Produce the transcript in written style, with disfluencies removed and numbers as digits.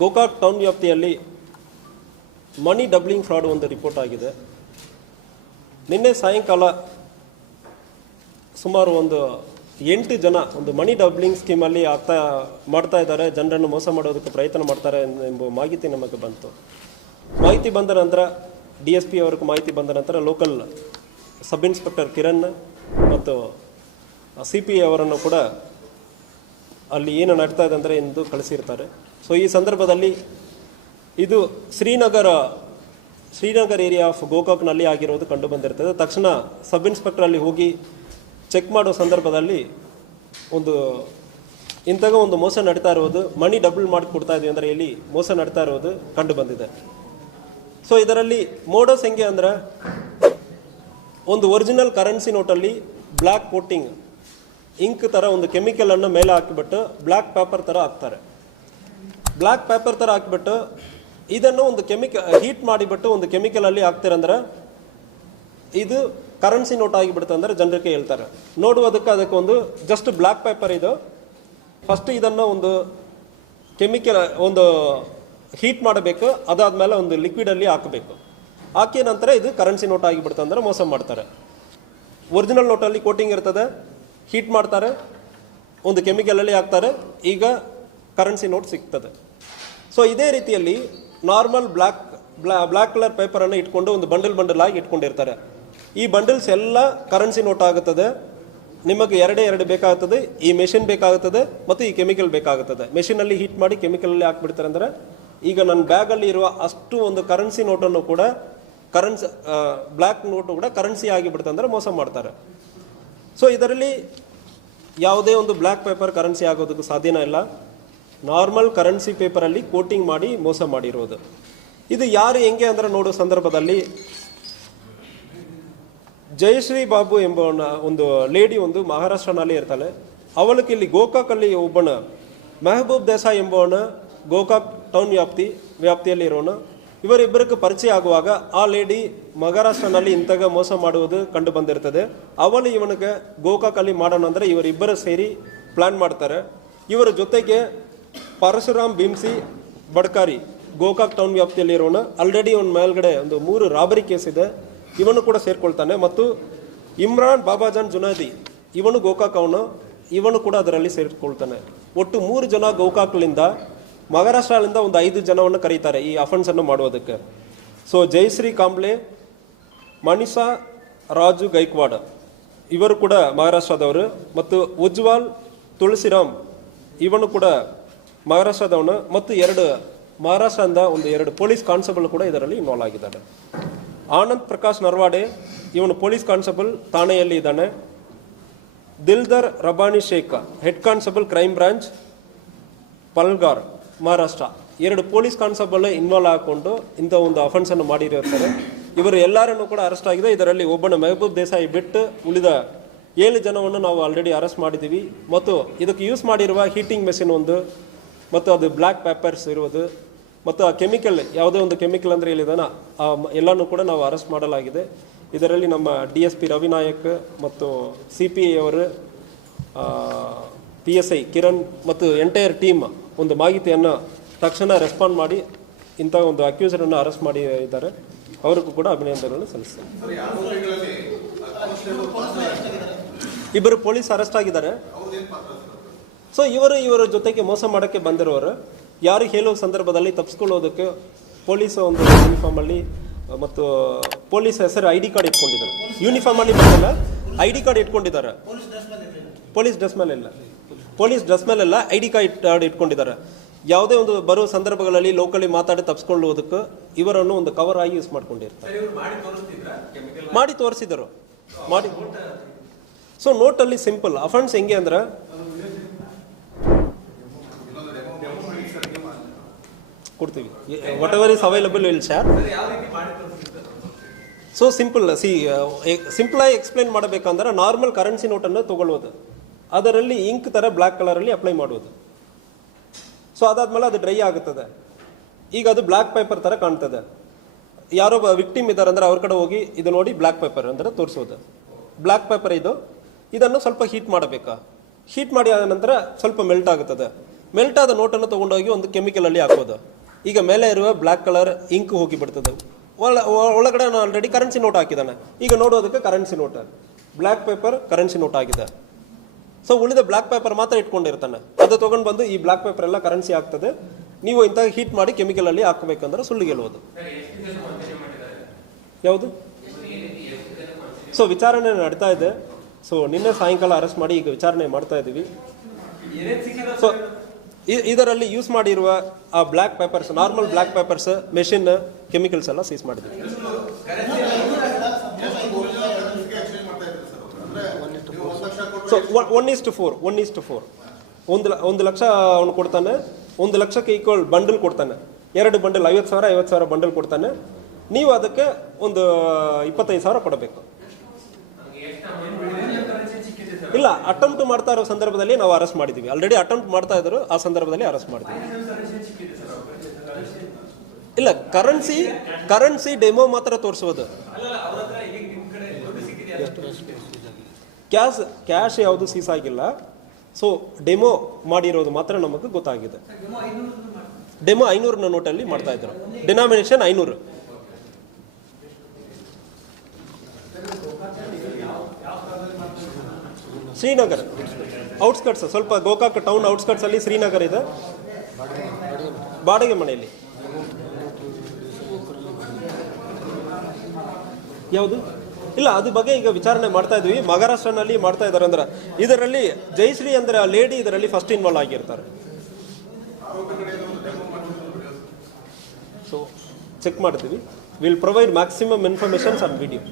Gokak town ವ್ಯಾಪ್ತಿಯಲ್ಲಿ ಮನಿ doubling fraud ಒಂದು report ಆಗಿದೆ. ನಿನ್ನೆ ಸಾಯಂಕಾಲ ಸುಮಾರು ಒಂದು 8 ಜನ ಒಂದು ಮನಿ ಡಬ್ಲಿಂಗ್ ಸ್ಕೀಮಲ್ಲಿ ಮಾಡ್ತಾ ಇದ್ದಾರೆ, ಜನರನ್ನು ಮೋಸ ಮಾಡೋದಕ್ಕೆ ಪ್ರಯತ್ನ ಮಾಡ್ತಾರೆ ಎಂಬ ಮಾಹಿತಿ ನಮಗೆ ಬಂತು. ಮಾಹಿತಿ ಬಂದ ನಂತರ DSP ಅವ್ರಿಗೆ ಮಾಹಿತಿ ಬಂದ ನಂತರ ಲೋಕಲ್ ಸಬ್ ಇನ್ಸ್ಪೆಕ್ಟರ್ ಕಿರಣ್ ಮತ್ತು CP ಅವರನ್ನು ಕೂಡ ಅಲ್ಲಿ ಏನು ನಡೀತಾ ಇದೆ ಅಂದರೆ ಎಂದು ಕಳಿಸಿರ್ತಾರೆ. ಸೊ ಈ ಸಂದರ್ಭದಲ್ಲಿ ಇದು ಶ್ರೀನಗರ್ ಏರಿಯಾ ಆಫ್ ಗೋಕಾಕ್ನಲ್ಲಿ ಆಗಿರೋದು ಕಂಡು ಬಂದಿರ್ತದೆ. ತಕ್ಷಣ ಸಬ್ ಇನ್ಸ್ಪೆಕ್ಟರ್ ಅಲ್ಲಿ ಹೋಗಿ ಚೆಕ್ ಮಾಡೋ ಸಂದರ್ಭದಲ್ಲಿ ಇಂಥಾಗ ಒಂದು ಮೋಸ ನಡೀತಾ ಇರೋದು, ಮನಿ ಡಬಲ್ ಮಾಡಿ ಕೊಡ್ತಾ ಇದೀವಿ ಅಂದರೆ ಇಲ್ಲಿ ಮೋಸ ನಡೀತಾ ಇರೋದು ಕಂಡು ಬಂದಿದೆ. ಸೊ ಇದರಲ್ಲಿ ಮೋಡಸ್ ಹೆಂಗೆ ಅಂದರೆ ಒಂದು ಒರಿಜಿನಲ್ ಕರೆನ್ಸಿ ನೋಟಲ್ಲಿ ಬ್ಲ್ಯಾಕ್ ಕೋಟಿಂಗ್ ಇಂಕ್ ಥರ ಒಂದು ಕೆಮಿಕಲನ್ನು ಮೇಲೆ ಹಾಕಿಬಿಟ್ಟು ಬ್ಲ್ಯಾಕ್ ಪೇಪರ್ ಥರ ಹಾಕ್ತಾರೆ. ಬ್ಲ್ಯಾಕ್ ಪೇಪರ್ ಥರ ಹಾಕಿಬಿಟ್ಟು ಇದನ್ನು ಒಂದು ಹೀಟ್ ಮಾಡಿಬಿಟ್ಟು ಒಂದು ಕೆಮಿಕಲಲ್ಲಿ ಹಾಕ್ತಿರಂದ್ರೆ ಇದು ಕರೆನ್ಸಿ ನೋಟ್ ಆಗಿಬಿಡುತ್ತೆ ಅಂದರೆ ಜನರಿಗೆ ಹೇಳ್ತಾರೆ. ನೋಡುವುದಕ್ಕೆ ಅದಕ್ಕೆ ಒಂದು ಜಸ್ಟ್ ಬ್ಲ್ಯಾಕ್ ಪೇಪರ್ ಇದು. ಫಸ್ಟ್ ಇದನ್ನು ಒಂದು ಹೀಟ್ ಮಾಡಬೇಕು, ಅದಾದಮೇಲೆ ಒಂದು ಲಿಕ್ವಿಡಲ್ಲಿ ಹಾಕಬೇಕು. ಹಾಕಿದ ನಂತರ ಇದು ಕರೆನ್ಸಿ ನೋಟ್ ಆಗಿಬಿಡುತ್ತೆ ಅಂದರೆ ಮೋಸ ಮಾಡ್ತಾರೆ. ಒರಿಜಿನಲ್ ನೋಟಲ್ಲಿ ಕೋಟಿಂಗ್ ಇರ್ತದೆ, ಹೀಟ್ ಮಾಡ್ತಾರೆ, ಒಂದು ಕೆಮಿಕಲಲ್ಲಿ ಹಾಕ್ತಾರೆ, ಈಗ ಕರೆನ್ಸಿ ನೋಟ್ ಸಿಗ್ತದೆ. ಸೊ ಇದೇ ರೀತಿಯಲ್ಲಿ ನಾರ್ಮಲ್ ಬ್ಲ್ಯಾಕ್ ಕಲರ್ ಪೇಪರನ್ನು ಇಟ್ಕೊಂಡು ಒಂದು ಬಂಡಲ್ ಆಗಿ ಇಟ್ಕೊಂಡಿರ್ತಾರೆ. ಈ ಬಂಡಲ್ಸ್ ಎಲ್ಲ ಕರೆನ್ಸಿ ನೋಟ್ ಆಗುತ್ತದೆ. ನಿಮಗೆ ಎರಡು ಬೇಕಾಗುತ್ತದೆ, ಈ ಮೆಷಿನ್ ಬೇಕಾಗುತ್ತದೆ ಮತ್ತು ಈ ಕೆಮಿಕಲ್ ಬೇಕಾಗುತ್ತದೆ. ಮೆಷಿನಲ್ಲಿ ಹೀಟ್ ಮಾಡಿ ಕೆಮಿಕಲಲ್ಲಿ ಹಾಕ್ಬಿಡ್ತಾರೆ. ಅಂದರೆ ಈಗ ನನ್ನ ಬ್ಯಾಗಲ್ಲಿ ಇರುವ ಅಷ್ಟು ಒಂದು ಕರೆನ್ಸಿ ನೋಟನ್ನು ಕೂಡ ಬ್ಲ್ಯಾಕ್ ನೋಟು ಕೂಡ ಕರೆನ್ಸಿ ಆಗಿಬಿಡುತ್ತೆ ಅಂದರೆ ಮೋಸ ಮಾಡ್ತಾರೆ. ಸೊ ಇದರಲ್ಲಿ ಯಾವುದೇ ಒಂದು ಬ್ಲ್ಯಾಕ್ ಪೇಪರ್ ಕರೆನ್ಸಿ ಆಗೋದಕ್ಕೆ ಸಾಧ್ಯನೇ ಇಲ್ಲ. ನಾರ್ಮಲ್ ಕರೆನ್ಸಿ ಪೇಪರಲ್ಲಿ ಕೋಟಿಂಗ್ ಮಾಡಿ ಮೋಸ ಮಾಡಿರೋದು. ಇದು ಯಾರು ಹೆಂಗೆ ಅಂದರೆ ನೋಡೋ ಸಂದರ್ಭದಲ್ಲಿ ಜಯಶ್ರೀ ಬಾಬು ಎಂಬ ಒಂದು ಲೇಡಿ ಒಂದು ಮಹಾರಾಷ್ಟ್ರನಲ್ಲಿ ಇರ್ತಾಳೆ. ಅವಳಿಗೆ ಇಲ್ಲಿ ಗೋಕಾಕಲ್ಲಿ ಒಬ್ಬನ ಮೆಹಬೂಬ್ ದೇಸಾಯಿ ಎಂಬವನ ಗೋಕಾಕ್ ಟೌನ್ ವ್ಯಾಪ್ತಿಯಲ್ಲಿ ಇರೋನು. ಇವರಿಬ್ಬರಿಗೆ ಪರಿಚಯ ಆಗುವಾಗ ಆ ಲೇಡಿ ಮಹಾರಾಷ್ಟ್ರನಲ್ಲಿ ಇಂಥಾಗ ಮೋಸ ಮಾಡುವುದು ಕಂಡು ಬಂದಿರ್ತದೆ. ಅವಳು ಇವನಿಗೆ ಗೋಕಾಕಲ್ಲಿ ಮಾಡೋಣ ಅಂದರೆ ಇವರಿಬ್ಬರು ಸೇರಿ ಪ್ಲಾನ್ ಮಾಡ್ತಾರೆ. ಇವರ ಜೊತೆಗೆ ಪರಶುರಾಮ್ ಭೀಮ್ಸಿ ಬಡ್ಕಾರಿ ಗೋಕಾಕ್ ಟೌನ್ ವ್ಯಾಪ್ತಿಯಲ್ಲಿ ಇರೋನು. ಆಲ್ರೆಡಿ ಅವನ ಮೇಲ್ಗಡೆ ಒಂದು 3 ರಾಬರಿ ಕೇಸ್ ಇದೆ, ಇವನು ಕೂಡ ಸೇರ್ಕೊಳ್ತಾನೆ. ಮತ್ತು ಇಮ್ರಾನ್ ಬಾಬಾಜಾನ್ ಜುನಾದಿ ಇವನು ಗೋಕಾಕ್ ಇವನು ಕೂಡ ಅದರಲ್ಲಿ ಸೇರಿಕೊಳ್ತಾನೆ. ಒಟ್ಟು 3 ಜನ ಗೋಕಾಕ್ಲಿಂದ ಮಹಾರಾಷ್ಟ್ರದಿಂದ ಒಂದು 5 ಜನವನ್ನು ಕರೀತಾರೆ ಈ ಅಫೆನ್ಸನ್ನು ಮಾಡುವುದಕ್ಕೆ. ಸೊ ಜಯಶ್ರೀ ಕಾಂಬ್ಳೆ, ಮನಿಷಾ ರಾಜು ಗೈಕ್ವಾಡ್ ಇವರು ಕೂಡ ಮಹಾರಾಷ್ಟ್ರದವರು, ಮತ್ತು ಉಜ್ವಾಲ್ ತುಳಸಿರಾಮ್ ಇವನು ಕೂಡ ಮಹಾರಾಷ್ಟ್ರದವನು, ಮತ್ತು 2 ಮಹಾರಾಷ್ಟ್ರದಿಂದ 2 ಪೊಲೀಸ್ ಕಾನ್ಸ್ಟೇಬಲ್ ಕೂಡ ಇದರಲ್ಲಿ ಇನ್ವಾಲ್ವ್ ಆಗಿದ್ದಾರೆ. ಆನಂದ್ ಪ್ರಕಾಶ್ ನರ್ವಾಡೆ ಇವನು ಪೊಲೀಸ್ ಕಾನ್ಸ್ಟೇಬಲ್ ಥಾಣೆಯಲ್ಲಿ ಇದ್ದಾನೆ. Dildar Rabbani Sheikh head constable crime branch Palghar Maharashtra. 2 police constable involve ಹಾಕೊಂಡು ಇಂಥ ಒಂದು ಅಫೆನ್ಸನ್ನು ಮಾಡಿರುತ್ತಾರೆ. ಇವರು ಎಲ್ಲರನ್ನೂ ಕೂಡ ಅರೆಸ್ಟ್ ಆಗಿದೆ. ಇದರಲ್ಲಿ ಒಬ್ಬನ ಮೆಹಬೂಬ್ ದೇಸಾಯಿ ಬಿಟ್ಟು ಉಳಿದ 7 ಜನವನ್ನು ನಾವು ಆಲ್ರೆಡಿ ಅರೆಸ್ಟ್ ಮಾಡಿದ್ದೀವಿ. ಮತ್ತು ಇದಕ್ಕೆ ಯೂಸ್ ಮಾಡಿರುವ ಹೀಟಿಂಗ್ ಮೆಷಿನ್ ಮತ್ತು ಅದು ಬ್ಲ್ಯಾಕ್ ಪೇಪರ್ಸ್ ಇರುವುದು ಮತ್ತು ಆ ಕೆಮಿಕಲ್ ಯಾವುದೇ ಒಂದು ಕೆಮಿಕಲ್ ಅಂದರೆ ಹೇಳಿದಾನ ಎಲ್ಲನೂ ಕೂಡ ನಾವು ಅರೆಸ್ಟ್ ಮಾಡಲಾಗಿದೆ. ಇದರಲ್ಲಿ ನಮ್ಮ DSP ರವಿನಾಯಕ್ ಮತ್ತು CP ಅವರು, PSI ಕಿರಣ್ ಮತ್ತು ಎಂಟೈರ್ ಟೀಮ್ ಒಂದು ಮಾಹಿತಿಯನ್ನು ತಕ್ಷಣ ರೆಸ್ಪಾಂಡ್ ಮಾಡಿ ಇಂಥ ಒಂದು ಅಕ್ಯೂಸರನ್ನು ಅರೆಸ್ಟ್ ಮಾಡಿದ್ದಾರೆ. ಅವ್ರಿಗೂ ಕೂಡ ಅಭಿನಂದನೆಗಳನ್ನು ಸಲ್ಲಿಸ್ತಾರೆ. ಇಬ್ಬರು ಪೊಲೀಸ್ ಅರೆಸ್ಟ್ ಆಗಿದ್ದಾರೆ. ಸೊ ಇವರ ಜೊತೆಗೆ ಮೋಸ ಮಾಡೋಕ್ಕೆ ಬಂದಿರೋರು ಯಾರು ಹೇಳುವ ಸಂದರ್ಭದಲ್ಲಿ ತಪ್ಪಿಸ್ಕೊಳ್ಳೋದಕ್ಕೆ ಪೊಲೀಸ್ ಒಂದು ಯೂನಿಫಾರ್ಮಲ್ಲಿ ಮತ್ತು ಪೊಲೀಸ್ ಹೆಸರು ID ಕಾರ್ಡ್ ಇಟ್ಕೊಂಡಿದ್ದಾರೆ. ಯೂನಿಫಾರ್ಮಲ್ಲಿ ಬಂದಿಲ್ಲ, ID ಕಾರ್ಡ್ ಇಟ್ಕೊಂಡಿದ್ದಾರೆ. ಪೊಲೀಸ್ ಡ್ರೆಸ್ ಮೇಲೆಲ್ಲ ID ಕಾರ್ಡ್ ಇಟ್ಕೊಂಡಿದ್ದಾರೆ. ಯಾವುದೇ ಒಂದು ಬರೋ ಸಂದರ್ಭಗಳಲ್ಲಿ ಲೋಕಲಿ ಮಾತಾಡಿ ತಪ್ಪಿಸ್ಕೊಳ್ಳುವುದಕ್ಕೆ ಇವರನ್ನು ಒಂದು ಕವರ್ ಆಗಿ ಯೂಸ್ ಮಾಡ್ಕೊಂಡಿರ್ತಾರೆ. ಮಾಡಿ ತೋರಿಸಿದರು. ಸೊ ನೋಟಲ್ಲಿ ಸಿಂಪಲ್ ಅಫೆನ್ಸ್ ಹೆಂಗೆ ಅಂದ್ರೆ ಕೊಡ್ತೀವಿ, what ever is available will share. So ಸಿಂಪಲಾಗಿ ಎಕ್ಸ್ಪ್ಲೈನ್ ಮಾಡಬೇಕಂದ್ರೆ ನಾರ್ಮಲ್ ಕರೆನ್ಸಿ ನೋಟನ್ನು ತಗೊಳ್ಳೋದು, ಅದರಲ್ಲಿ ಇಂಕ್ ಥರ ಬ್ಲ್ಯಾಕ್ ಕಲರಲ್ಲಿ ಅಪ್ಲೈ ಮಾಡೋದು. ಸೊ ಅದಾದ್ಮೇಲೆ ಅದು ಡ್ರೈ ಆಗುತ್ತದೆ. ಈಗ ಅದು ಬ್ಲ್ಯಾಕ್ ಪೇಪರ್ ಥರ ಕಾಣ್ತದೆ. ಯಾರೋ ವಿಕ್ಟಿಮ್ ಇದ್ದಾರೆ ಅಂದರೆ ಅವ್ರ ಕಡೆ ಹೋಗಿ ಇದು ನೋಡಿ ಬ್ಲ್ಯಾಕ್ ಪೇಪರ್ ಅಂದರೆ ತೋರಿಸೋದು. ಬ್ಲ್ಯಾಕ್ ಪೇಪರ್ ಇದನ್ನು ಸ್ವಲ್ಪ ಹೀಟ್ ಮಾಡಬೇಕಾ. ಹೀಟ್ ಮಾಡಿ ಆದ ನಂತರ ಸ್ವಲ್ಪ ಮೆಲ್ಟ್ ಆಗುತ್ತದೆ. ಮೆಲ್ಟ್ ಆದ ನೋಟನ್ನು ತೊಗೊಂಡೋಗಿ ಒಂದು ಕೆಮಿಕಲಲ್ಲಿ ಹಾಕೋದು. ಈಗ ಮೇಲೆ ಇರುವ ಬ್ಲ್ಯಾಕ್ ಕಲರ್ ಇಂಕ್ ಹೋಗಿ ಬಿಡ್ತದೆ. ಒಳಗಡೆ ನಾನು ಆಲ್ರೆಡಿ ಕರೆನ್ಸಿ ನೋಟ್ ಹಾಕಿದ್ದಾನೆ. ಈಗ ನೋಡೋದಕ್ಕೆ currency note, black paper currency note ಆಗಿದೆ. ಸೊ ಉಳಿದ ಬ್ಲ್ಯಾಕ್ ಪೇಪರ್ ಮಾತ್ರ ಇಟ್ಕೊಂಡಿರ್ತಾನೆ. ಅದು ತೊಗೊಂಡು ಬಂದು ಈ ಬ್ಲ್ಯಾಕ್ ಪೇಪರ್ ಎಲ್ಲ ಕರೆನ್ಸಿ ಆಗ್ತದೆ. ನೀವು ಇಂಥ ಹೀಟ್ ಮಾಡಿ ಕೆಮಿಕಲಲ್ಲಿ ಹಾಕಬೇಕಂದ್ರೆ ಸುಳ್ಳು ಗೆಲ್ಲುವುದು. ಯಾವುದು? ಸೊ ವಿಚಾರಣೆ ನಡೀತಾ ಇದೆ. ಸೊ ನಿನ್ನೆ ಸಾಯಂಕಾಲ ಅರೆಸ್ಟ್ ಮಾಡಿ ಈಗ ವಿಚಾರಣೆ ಮಾಡ್ತಾ ಇದ್ದೀವಿ. ಸೊ ಇದರಲ್ಲಿ ಯೂಸ್ ಮಾಡಿರುವ ಆ black papers, normal black papers, machine, chemicals ಎಲ್ಲ ಸೀಸ್ ಮಾಡಿದ್ದೀವಿ. ಸೊ 1:4 1 ಲಕ್ಷ ಅವನು ಕೊಡ್ತಾನೆ. 1 ಲಕ್ಷಕ್ಕೆ ಈಕ್ವಲ್ ಬಂಡಲ್ ಕೊಡ್ತಾನೆ. 2 ಬಂಡಲ್ 50,000 ಬಂಡಲ್ ಕೊಡ್ತಾನೆ. ನೀವು ಅದಕ್ಕೆ ಒಂದು 25,000 ಕೊಡಬೇಕು. ಇಲ್ಲ, ಅಟೆಂಪ್ಟ್ ಮಾಡ್ತಾ ಇರೋ ಸಂದರ್ಭದಲ್ಲಿ ನಾವು ಅರೆಸ್ಟ್ ಮಾಡಿದ್ದೀವಿ. ಆಲ್ರೆಡಿ ಅಟೆಂಪ್ಟ್ ಮಾಡ್ತಾ ಇದ್ರು, ಆ ಸಂದರ್ಭದಲ್ಲಿ ಅರೆಸ್ಟ್ ಮಾಡಿದ್ದೀವಿ. ಇಲ್ಲ, ಕರೆನ್ಸಿ ಡೆಮೋ ಮಾತ್ರ ತೋರಿಸುವುದು. ಕ್ಯಾಶ್ ಯಾವುದು ಸೀಸ್ ಆಗಿಲ್ಲ. ಸೊ ಡೆಮೋ ಮಾಡಿರೋದು ಮಾತ್ರ ನಮಗೆ ಗೊತ್ತಾಗಿದೆ. ಡೆಮೋ 500 ನೋಟಲ್ಲಿ ಮಾಡ್ತಾ ಇದ್ರು. ಡಿನಾಮಿನೇಷನ್ 500. ಶ್ರೀನಗರ್ ಔಟ್ಸ್ಕಟ್ಸ್, ಸ್ವಲ್ಪ ಗೋಕಾಕ್ ಟೌನ್ ಔಟ್ಸ್ಕಟ್ಸ್ ಅಲ್ಲಿ ಶ್ರೀನಗರ್ ಇದೆ. ಬಾಡಿಗೆ ಮನೆಯಲ್ಲಿ. ಯಾವುದು? ಇಲ್ಲ, ಅದ್ರ ಬಗ್ಗೆ ಈಗ ವಿಚಾರಣೆ ಮಾಡ್ತಾ ಇದ್ವಿ. ಮಹಾರಾಷ್ಟ್ರನಲ್ಲಿ ಮಾಡ್ತಾ ಇದ್ದಾರೆ. ಅಂದ್ರೆ ಇದರಲ್ಲಿ ಜಯಶ್ರೀ ಅಂದ್ರೆ ಆ ಲೇಡಿ ಇದರಲ್ಲಿ ಫಸ್ಟ್ ಇನ್ವಾಲ್ವ್ ಆಗಿರ್ತಾರೆ. ಸೊ ಚೆಕ್ ಮಾಡ್ತೀವಿ. Will provide maximum informations on video.